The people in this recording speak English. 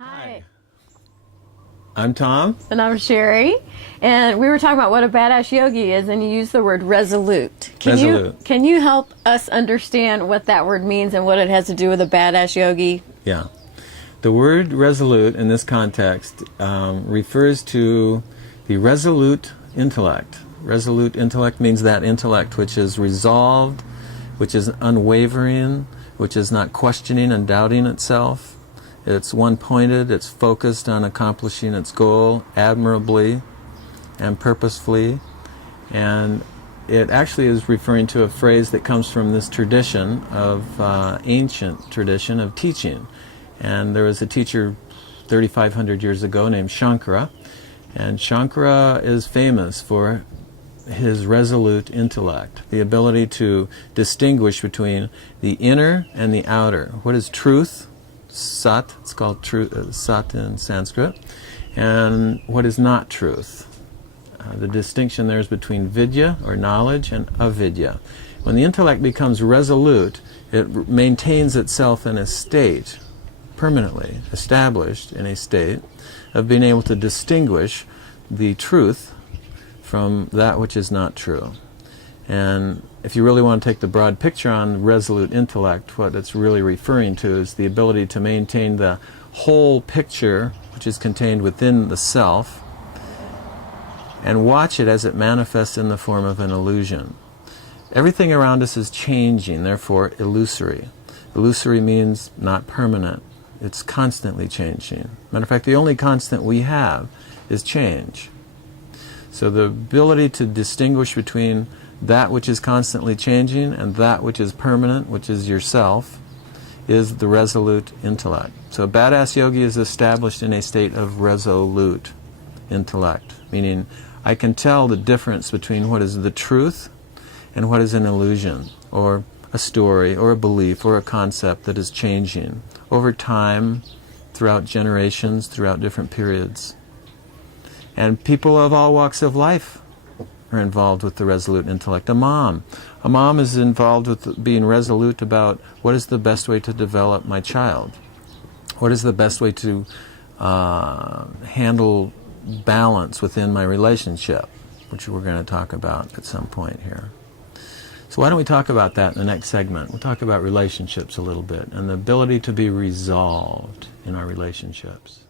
Hi. I'm Tom. And I'm Sherry. And we were talking about what a badass yogi is, and you used the word resolute. Can you help us understand what that word means and what it has to do with a badass yogi? Yeah. The word resolute in this context refers to the resolute intellect. Resolute intellect means that intellect which is resolved, which is unwavering, which is not questioning and doubting itself. It's one-pointed, it's focused on accomplishing its goal admirably and purposefully. And it actually is referring to a phrase that comes from this tradition of ancient tradition of teaching. And there was a teacher 3,500 years ago named Shankara. And Shankara is famous for his resolute intellect, the ability to distinguish between the inner and the outer. What is truth? Sat, it's called truth, Sat in Sanskrit, and what is not truth. The distinction there is between vidya, or knowledge, and avidya. When the intellect becomes resolute, it maintains itself in a state, permanently established in a state, of being able to distinguish the truth from that which is not true. And if you really want to take the broad picture on resolute intellect, what it's really referring to is the ability to maintain the whole picture, which is contained within the self, and watch it as it manifests in the form of an illusion. Everything around us is changing, therefore illusory. Illusory means not permanent. It's constantly changing. Matter of fact, the only constant we have is change. So the ability to distinguish between that which is constantly changing and that which is permanent, which is yourself, is the resolute intellect. So a badass yogi is established in a state of resolute intellect, meaning I can tell the difference between what is the truth and what is an illusion, or a story, or a belief, or a concept that is changing over time, throughout generations, throughout different periods. And people of all walks of life are involved with the resolute intellect. A mom is involved with being resolute about what is the best way to develop my child. What is the best way to handle balance within my relationship, which we're going to talk about at some point here. So why don't we talk about that in the next segment? We'll talk about relationships a little bit and the ability to be resolved in our relationships.